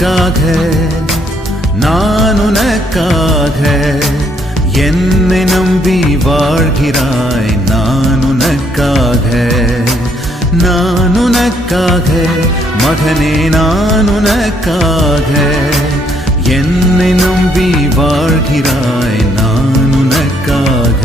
உனக்காக நான் உனக்காக என்னை நம்பி வாழ்கிறாய் நான் உனக்காக மகனே நான் உனக்காக என்னை நம்பி வாழ்கிறாய் நான் உனக்காக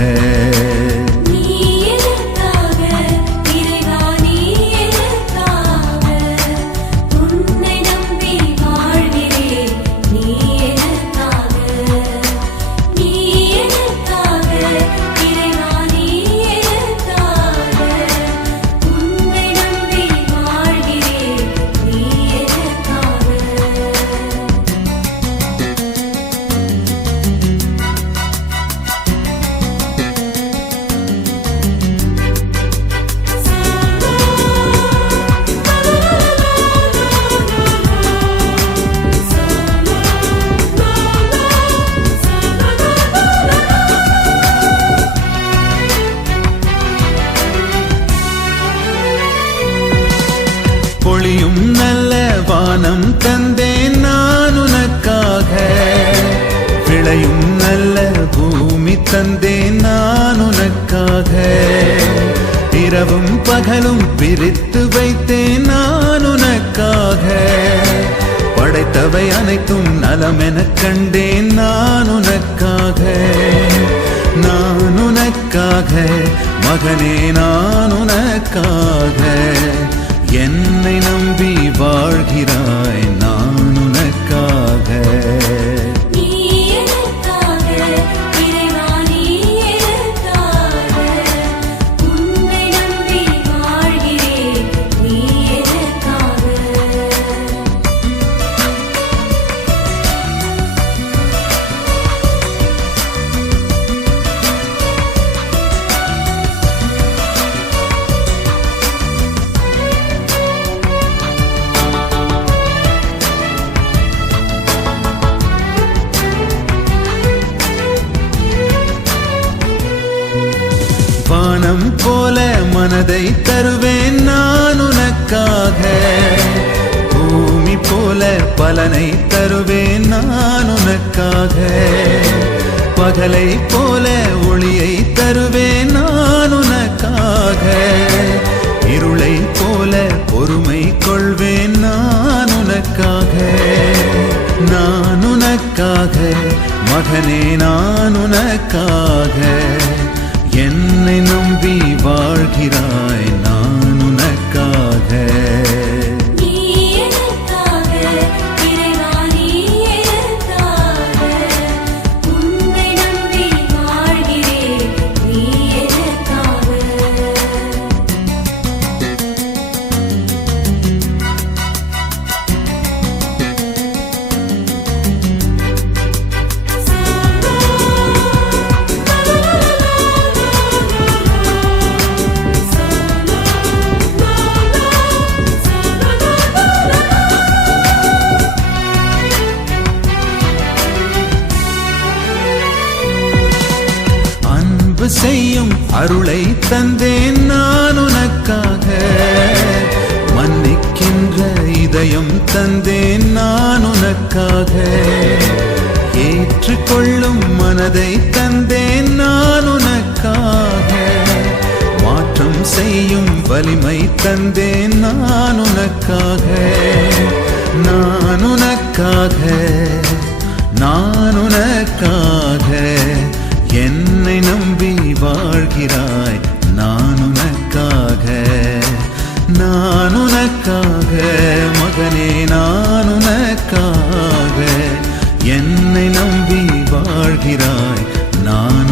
பொழியும் நல்ல வானம் தந்தேன் நான் உனக்காக விளையும் நல்ல பூமி தந்தேன் நான் உனக்காக இரவும் பகலும் பிரித்து வைத்தேன் நான் உனக்காக படைத்தவை அனைத்தும் நலமென கண்டேன் நான் உனக்காக மகனே நான் உனக்காக என்னை நம்பி வாழ்கிறாய் நான் உனக்காக வானம் போல மனதை தருவேன் நான் உனக்காக பூமி போல பலனை தருவேன் நான் உனக்காக பகலை போல ஒளியை தருவேன் நான் உனக்காக இருளை போல பொறுமை கொள்வேன் நான் உனக்காக மகனே நான் உனக்காக என்னை நம்பி வாழ்கிறாய் நான் உனக்காக செய்யும் அருளை தந்தேன் நான் உனக்காக மன்னிக்கின்ற இதயம் தந்தேன் நான் உனக்காக ஏற்றுக்கொள்ளும் மனதை தந்தேன் நான் உனக்காக மாற்றம் செய்யும் வலிமை தந்தேன் நான் உனக்காக என்னை நம்பி வாழ்கிறாய் நான் உனக்காக மகனே நான் உனக்காக என்னை நம்பி வாழ்கிறாய் நான்